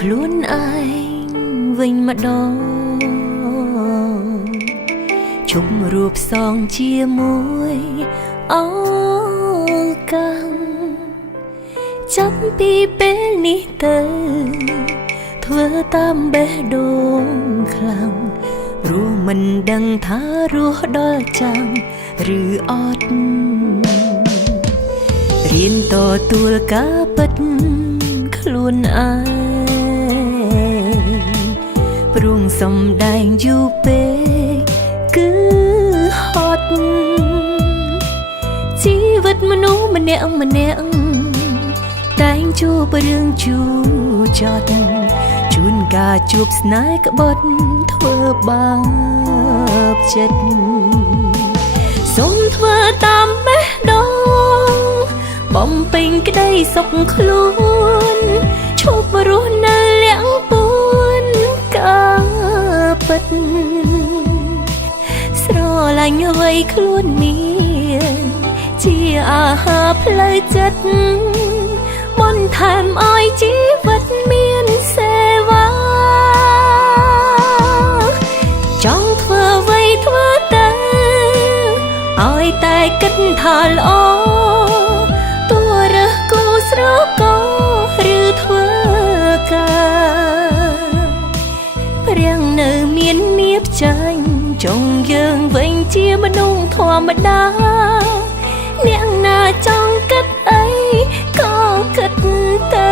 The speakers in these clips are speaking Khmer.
ខ្លួនឯងវិញម្ដងជុំរូបសងជាមួយអង្កាំចាំពីពេលនេះទៅធ្វើតាមបេះដូងខ្លាំងព្រោះមិនដឹងថារស់ដល់ចាំឬអត់រៀនតទួលការពិតខ្លួនឯងព្រោះសំដែងយូរពេកគឺហត់ជីវិតមនុស្សម្នាក់តែងជួបរឿងជូរចត់ជួនកាលជួបស្នេហ៍ក្បត់ធ្វើបាបចិត្តសូមធ្វើតាមបេះដូងបំពេញក្តីសុខខ្លួនឈប់រស់នៅលាក់ពួនការពិតស្រឡាញ់អ្វីខ្លួនមានជាអាហារផ្លូវចិត្តបន្ថែមឲ្យជីវិតមានសេវាចង់ធ្វើអ្វីធ្វើទៅឲ្យតែគិតថាល្អទោះរើសគូស្រកោឬធ្វើការព្រាំងនៅមានមៀបចាញ់ចង់យើងវិញជាមនុស្សធម្មតាអ្នកណាចង់គិតអីក៏គិតទៅ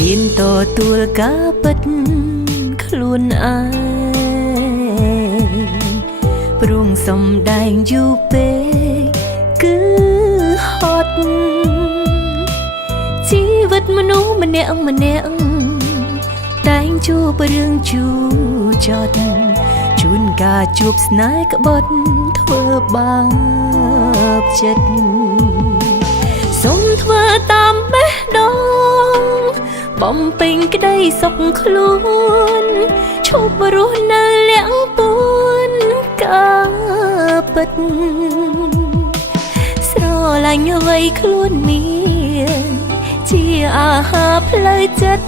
រៀនតទួលការពិតខ្លួនឯងព្រោះសំដែងយូរពេកគឺហត់ជីវិតមនុស្សម្នាក់តែងជួបរឿងជូរចត់ជួនកាលជួបស្នេហ៍ក្បត់ធ្វើបាបចិត្តសូមធ្វើតាមបេះដូងបំពេញក្តីសុខខ្លួនឈប់រស់នៅលាក់ពួនការពិតស្រឡាញ់អ្វីខ្លួនមានជាអាហារផ្លូវចិត្ត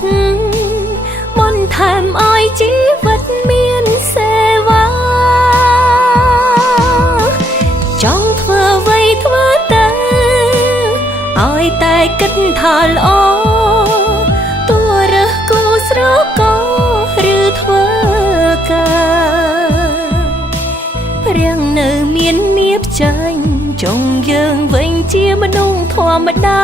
បន្ថែមឲ្យជីវិតមានសេវាចង់ធ្វើអ្វីធ្វើទៅឲ្យតែគិតថាល្អទោះរើសគូស្រកោឬធ្វើការព្រាំងនៅមានមៀបចាញ់ចង់យើងវិញជាមនុស្សធម្មតា